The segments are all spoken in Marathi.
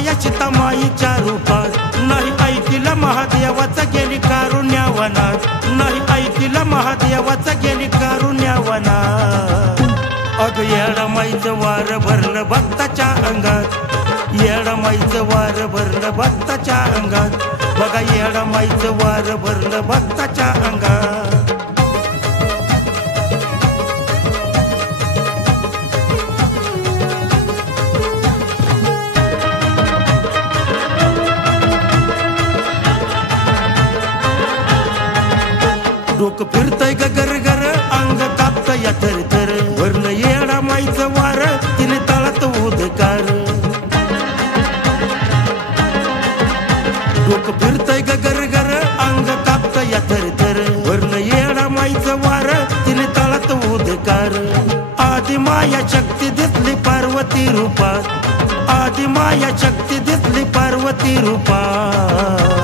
बसवायाची तमाईच्या रूपात नाही ऐकिलं महादेवाचं गेली कारुण्यावनात नाही ऐकिलं महादेवाचं गेली कारुण्यावनात अग येडमाईचं वार भरलं भक्ताच्या अंगात येडमाईचं वार भरलं भक्ताच्या अंगात बघा येडमाईचं वार भरलं भक्ताच्या अंगात डोकं फिरतय ग गरगर अंग कापतय थरथर भरलं येडमाईचं वार तिने तळात उदकार डोकं फिरतय ग गरगर अंग कापतय थरथर भरलं येडमाईचं वार तिने तळात उदकार आदि माया शक्ती दिसली पार्वती रूपात आदि माया शक्ती दिसली पार्वती रूपात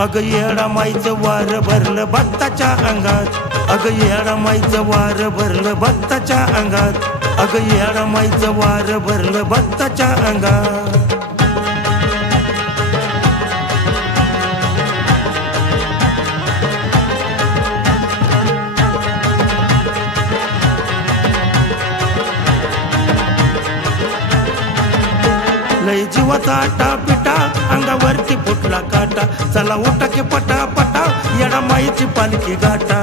अग येडमाईचं वार भरलं भक्ताच्या अंगात अग येडमाईचं वार भरलं भक्ताच्या अंगात अग येडमाईचं वार भरलं भक्ताच्या अंगात लय जीवाचा आटा पिटा अंगावरती फुटला काटा चला उठा की पटा पटा येडमाईची पालखी गाठा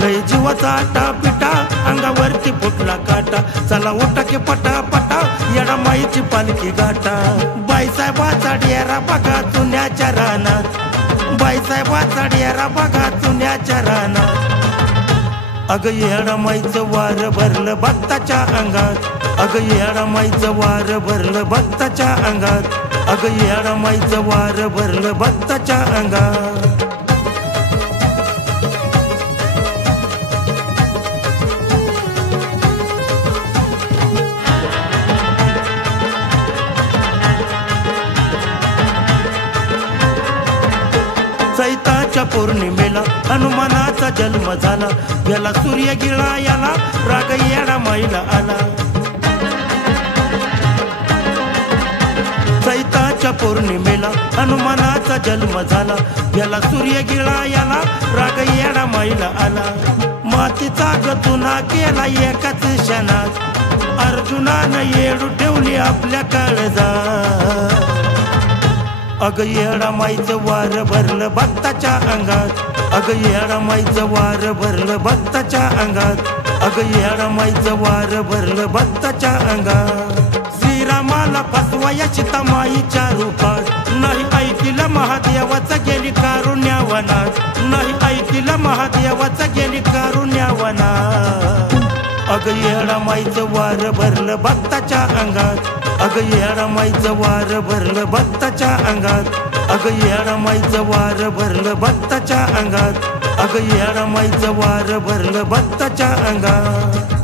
लय जीवाचा आटा पिटा अंगावरती फुटला काटा चला उठा की पटा पटा येडमाईची पालखी गाठा बाईसाहेबाचा डेरा बघा चुन्याच्या रानात बाईसाहेबाचा डेरा बघा चुन्याच्या रानात अग येडमाईचं वार भरलं भक्ताच्या अंगात अग येडमाईचं वार भरलं भक्ताच्या अंगात अग येडमाईचं वार भरलं भक्ताच्या अंगात चैताच्या पौर्णिमेला हनुमानाचा जन्म झाला याला सूर्य गिळा याला राग येडमाईला आला चैताच्या पौर्णिमेला हनुमानाचा जन्म झाला याला सूर्य गिळा याला राग येडमाईला आला मातीचा गतुना केला एकाच क्षणात अर्जुनानं येडू ठेवली आपल्या काळजात अग येडमाईचं वार भरलं भक्ताच्या अंगात अग येडमाईचं वार भरलं भक्ताच्या अंगात अग येडमाईचं वार भरलं भक्ताच्या अंगात श्रीरामाला फसवायाची तमाईच्या रूपात नाही ऐकिलं महादेवाचं गेली कारुण्यावनात नाही ऐकिलं महादेवाचं गेली कारुण्यावनात अग येडमाईचं वार भरलं भक्ताच्या अंगात अग येडमाईचं वार भरलं भक्ताच्या अंगात अग येडमाईचं वार भरलं भक्ताच्या अंगात अग येडमाईचं वार भरलं भक्ताच्या अंगात